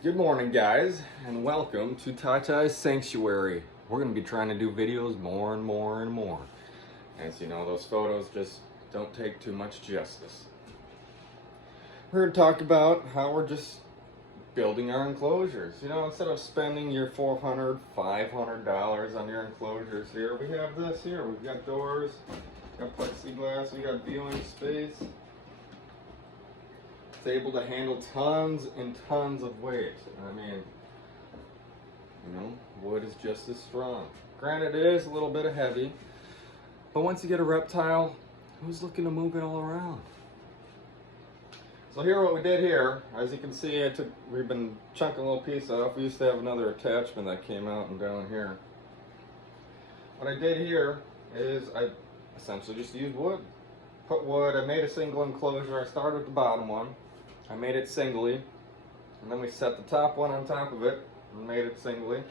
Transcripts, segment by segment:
Good morning, guys, and welcome to Tai's Sanctuary. We're going to be trying to do videos more and more and more. As you know, those photos just don't take too much justice. We're going to talk about how we're just building our enclosures. You know, instead of spending your $400, $500 on your enclosures here, we have this here. We've got doors, we got plexiglass, we got viewing space. It's able to handle tons and tons of weight. I mean, you know, wood is just as strong. Granted, it is a little bit heavy, but once you get a reptile, who's looking to move it all around? So here, what we did here, as you can see, we've been chunking a little piece off. We used to have another attachment that came out and down here. What I did here is I essentially just used wood. Put wood, I made a single enclosure. I started with the bottom one. I made it singly, and then we set the top one on top of it and made it singly.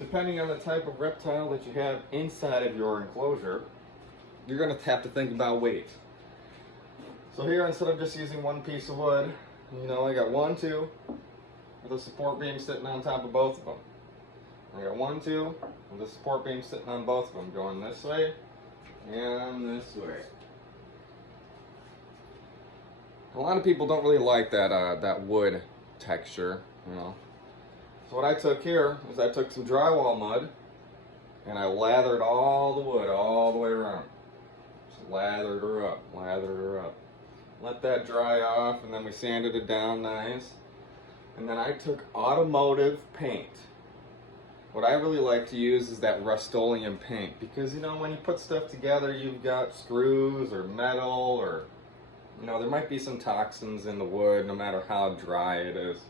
Depending on the type of reptile that you have inside of your enclosure, you're going to have to think about weight. So here, instead of just using one piece of wood, you know, I got 1, 2, with a support beam sitting on top of both of them. I got 1, 2, with a support beam sitting on both of them, going this way and this way. A lot of people don't really like that wood texture, you know. So what I took here is I took some drywall mud and I lathered all the wood all the way around. Just lathered her up, lathered her up. Let that dry off, and then we sanded it down nice. And then I took automotive paint. What I really like to use is that Rust-Oleum paint, because you know, when you put stuff together, you've got screws or metal, or you know, there might be some toxins in the wood no matter how dry it is.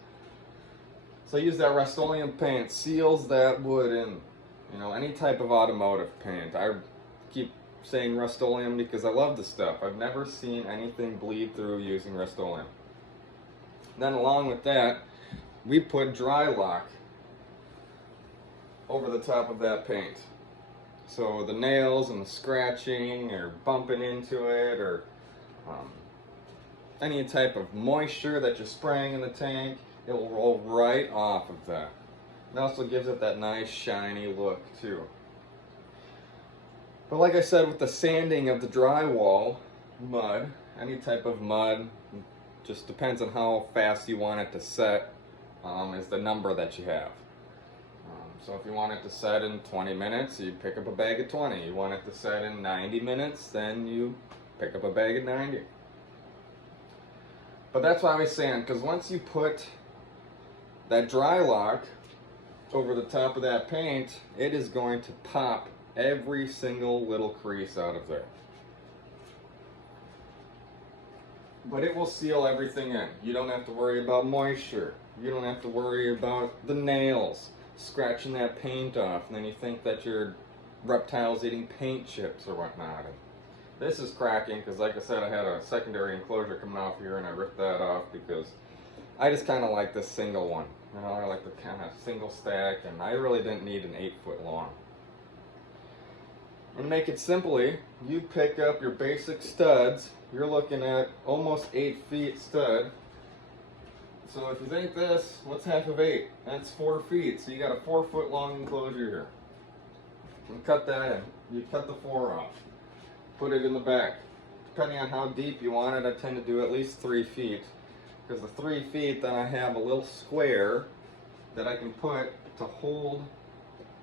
So I use that Rust-Oleum paint, seals that wood in. You know, any type of automotive paint. I keep saying Rust-Oleum because I love the stuff. I've never seen anything bleed through using Rust-Oleum. Then along with that, we put Drylok over the top of that paint. So the nails and the scratching or bumping into it, or any type of moisture that you're spraying in the tank, it will roll right off of that. It also gives it that nice shiny look too. But like I said, with the sanding of the drywall mud, any type of mud, just depends on how fast you want it to set, is the number that you have. So if you want it to set in 20 minutes, you pick up a bag of 20. You want it to set in 90 minutes, then you pick up a bag of 90. But that's why we sand, because once you put that Drylok over the top of that paint, it is going to pop every single little crease out of there. But it will seal everything in. You don't have to worry about moisture. You don't have to worry about the nails scratching that paint off, and then you think that your reptile's eating paint chips or whatnot. This is cracking because, like I said, I had a secondary enclosure coming off here and I ripped that off because I just kind of like this single one. You know, I like the kind of single stack, and I really didn't need an 8-foot long. And to make it simply, you pick up your basic studs. You're looking at almost 8 feet stud. So if you think this, what's half of 8? That's 4 feet. So you got a 4-foot long enclosure here. And cut that in. You cut the 4 off. Put it in the back. Depending on how deep you want it, I tend to do at least 3 feet. Because the 3 feet, then I have a little square that I can put to hold,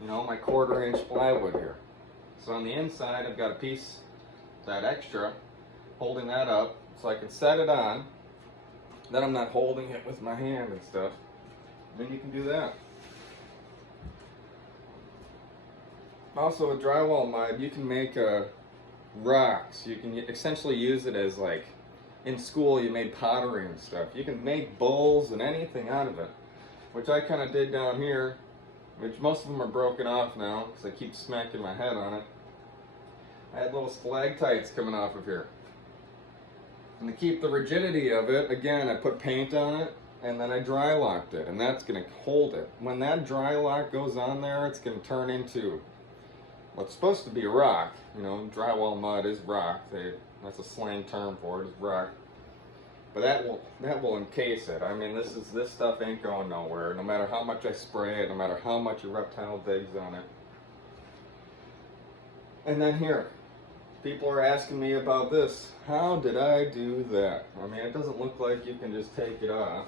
you know, my 1/4-inch plywood here. So on the inside, I've got a piece, that extra, holding that up so I can set it on. Then I'm not holding it with my hand and stuff. Then you can do that. Also with drywall mud, you can make rocks. You can essentially use it as, like, in school you made pottery and stuff. You can make bowls and anything out of it, which I kind of did down here, which most of them are broken off now because I keep smacking my head on it. I had little stalactites coming off of here. And to keep the rigidity of it, again, I put paint on it and then I Drylocked it, and that's going to hold it. When that Drylock goes on there, it's going to turn into what's supposed to be a rock. You know, drywall mud is rock. That's a slang term for it, is rock. But that will encase it. I mean, this stuff ain't going nowhere. No matter how much I spray it, no matter how much a reptile digs on it. And then here, people are asking me about this. How did I do that? I mean, it doesn't look like you can just take it off.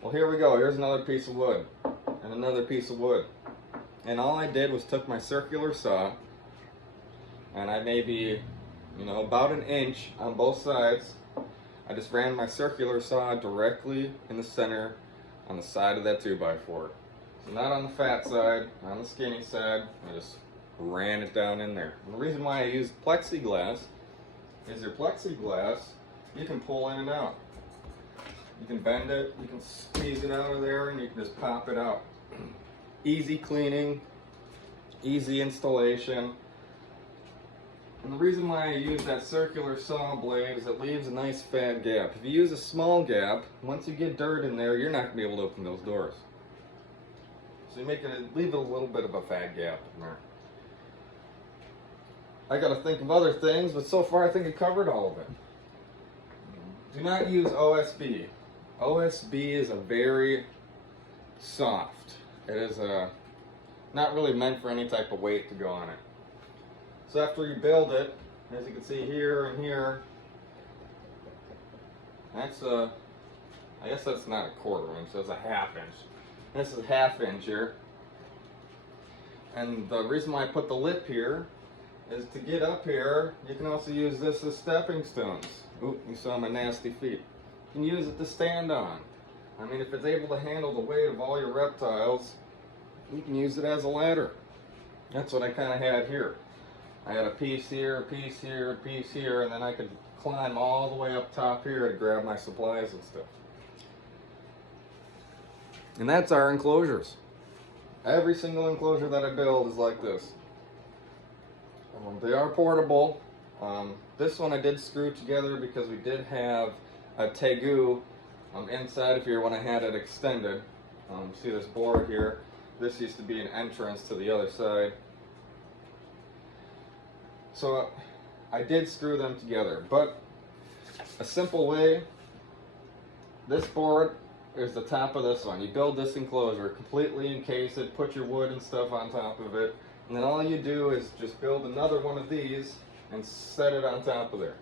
Well, here we go. Here's another piece of wood and another piece of wood. And all I did was took my circular saw and I maybe, about an inch on both sides. I just ran my circular saw directly in the center on the side of that 2x4. So not on the fat side, not on the skinny side. I just ran it down in there. And the reason why I use plexiglass is your plexiglass, you can pull in and out. You can bend it, you can squeeze it out of there, and you can just pop it out. Easy cleaning, easy installation. And the reason why I use that circular saw blade is it leaves a nice fat gap. If you use a small gap, once you get dirt in there, you're not going to be able to open those doors. So you leave it a little bit of a fat gap in there. I got to think of other things, but so far I think I covered all of it. Do not use OSB. OSB is a very soft. It is not really meant for any type of weight to go on it. So after you build it, as you can see here and here, that's I guess that's not a 1/4 inch, that's a 1/2 inch. This is a 1/2 inch here. And the reason why I put the lip here is to get up here, you can also use this as stepping stones. Oop, you saw my nasty feet. You can use it to stand on. I mean, if it's able to handle the weight of all your reptiles, you can use it as a ladder. That's what I kind of had here. I had a piece here, a piece here, a piece here, and then I could climb all the way up top here to grab my supplies and stuff. And that's our enclosures. Every single enclosure that I build is like this. They are portable. This one I did screw together because we did have a tegu inside of here when I had it extended. See this board here? This used to be an entrance to the other side. So I did screw them together, but a simple way, this board is the top of this one. You build this enclosure, completely encase it, put your wood and stuff on top of it, and then all you do is just build another one of these and set it on top of there.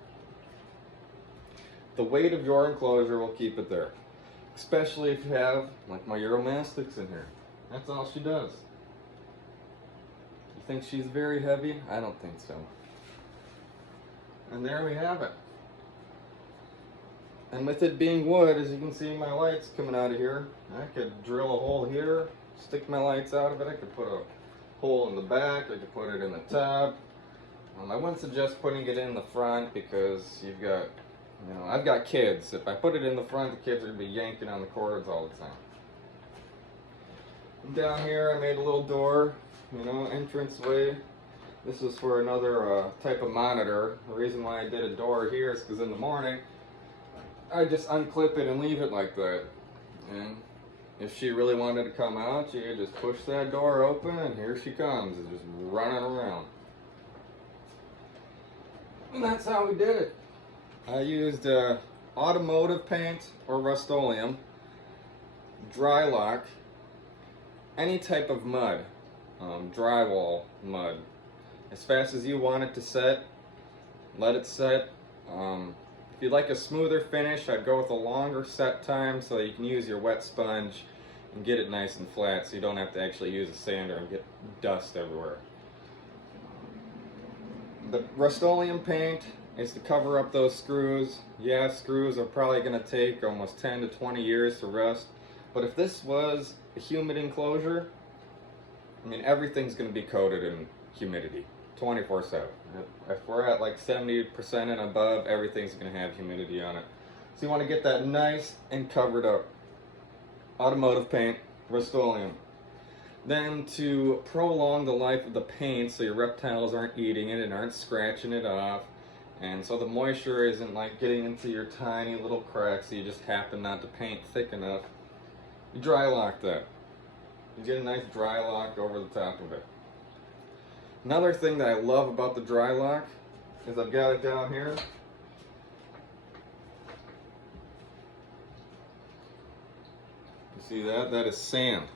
The weight of your enclosure will keep it there, especially if you have, like my Uromastyx in here. That's all she does. You think she's very heavy? I don't think so. And there we have it. And with it being wood, as you can see my lights coming out of here, I could drill a hole here, stick my lights out of it. I could put a hole in the back, I could put it in the top. I wouldn't suggest putting it in the front because you've got, I've got kids. If I put it in the front, the kids are going to be yanking on the cords all the time. And down here I made a little door, entranceway. This is for another type of monitor. The reason why I did a door here is because in the morning, I just unclip it and leave it like that. And if she really wanted to come out, she could just push that door open and here she comes, and just running around. And that's how we did it. I used automotive paint or Rust-Oleum, Drylok, any type of mud, drywall mud. As fast as you want it to set, let it set. If you'd like a smoother finish, I'd go with a longer set time so you can use your wet sponge and get it nice and flat so you don't have to actually use a sander and get dust everywhere. The Rust-Oleum paint is to cover up those screws. Yeah, screws are probably going to take almost 10 to 20 years to rust, but if this was a humid enclosure, I mean, everything's going to be coated in humidity 24/7. If we're at like 70% and above, everything's going to have humidity on it. So you want to get that nice and covered up. Automotive paint, Rust-Oleum. Then to prolong the life of the paint so your reptiles aren't eating it and aren't scratching it off, and so the moisture isn't like getting into your tiny little cracks so you just happen not to paint thick enough, you Drylok that. You get a nice Drylok over the top of it. Another thing that I love about the Drylok is I've got it down here. See that? That is sand.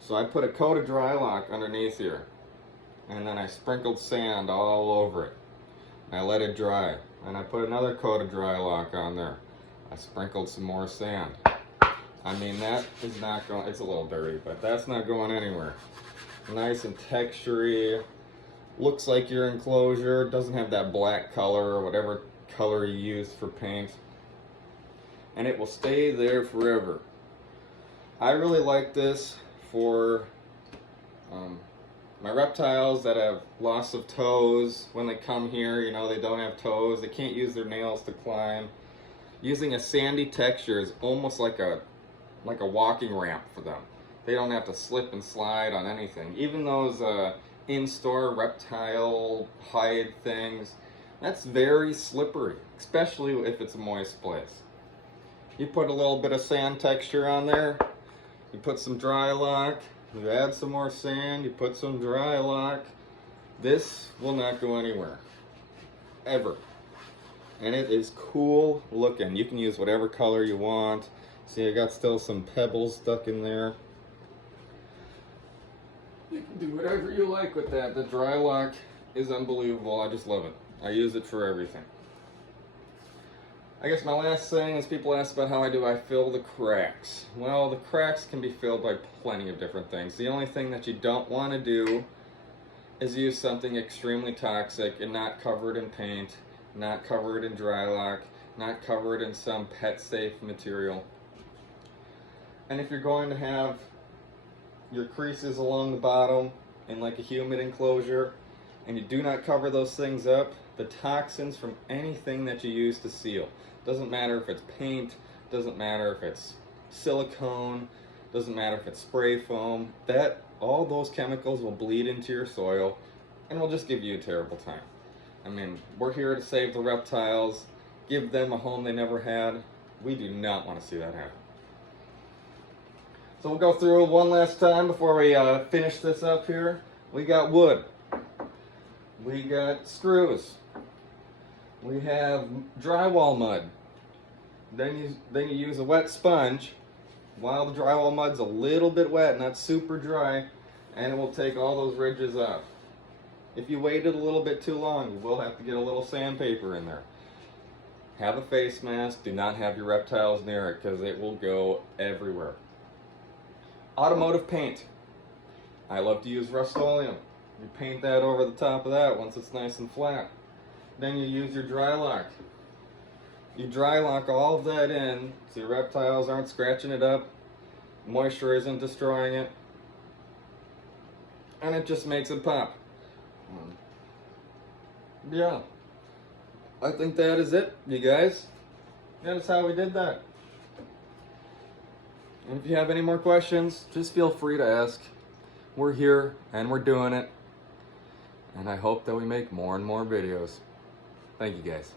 So I put a coat of Drylok underneath here, and then I sprinkled sand all over it. I let it dry, and I put another coat of Drylok on there. I sprinkled some more sand. I mean, that is not going, it's a little dirty, but that's not going anywhere. Nice and textury. Looks like your enclosure. Doesn't have that black color or whatever color you use for paint. And it will stay there forever. I really like this for my reptiles that have loss of toes. When they come here, you know, they don't have toes. They can't use their nails to climb. Using a sandy texture is almost like a walking ramp for them. They don't have to slip and slide on anything. Even those in-store reptile hide things, that's very slippery, especially if it's a moist place. You put a little bit of sand texture on there, you put some Drylok, you add some more sand, you put some Drylok. This will not go anywhere, ever. And it is cool looking. You can use whatever color you want. See, I got still some pebbles stuck in there. You can do whatever you like with that. The Drylok is unbelievable. I just love it. I use it for everything. I guess my last thing is people ask about how I fill the cracks. Well, the cracks can be filled by plenty of different things. The only thing that you don't want to do is use something extremely toxic and not covered in paint, not covered in Drylok, not covered in some pet-safe material. And if you're going to have your creases along the bottom in like a humid enclosure, and you do not cover those things up, the toxins from anything that you use to seal, doesn't matter if it's paint, doesn't matter if it's silicone, doesn't matter if it's spray foam, all those chemicals will bleed into your soil and will just give you a terrible time. I mean, we're here to save the reptiles, give them a home they never had. We do not want to see that happen. So we'll go through one last time before we finish this up here. We got wood. We got screws. We have drywall mud. Then you use a wet sponge while the drywall mud's a little bit wet, not super dry, and it will take all those ridges off. If you waited a little bit too long, you will have to get a little sandpaper in there. Have a face mask. Do not have your reptiles near it because it will go everywhere. Automotive paint. I love to use Rust-Oleum. You paint that over the top of that once it's nice and flat. Then you use your Drylok. You Drylok all of that in so your reptiles aren't scratching it up, moisture isn't destroying it, and it just makes it pop. Yeah, I think that is it, you guys. That's how we did that. And if you have any more questions, just feel free to ask. We're here and we're doing it. And I hope that we make more and more videos. Thank you guys.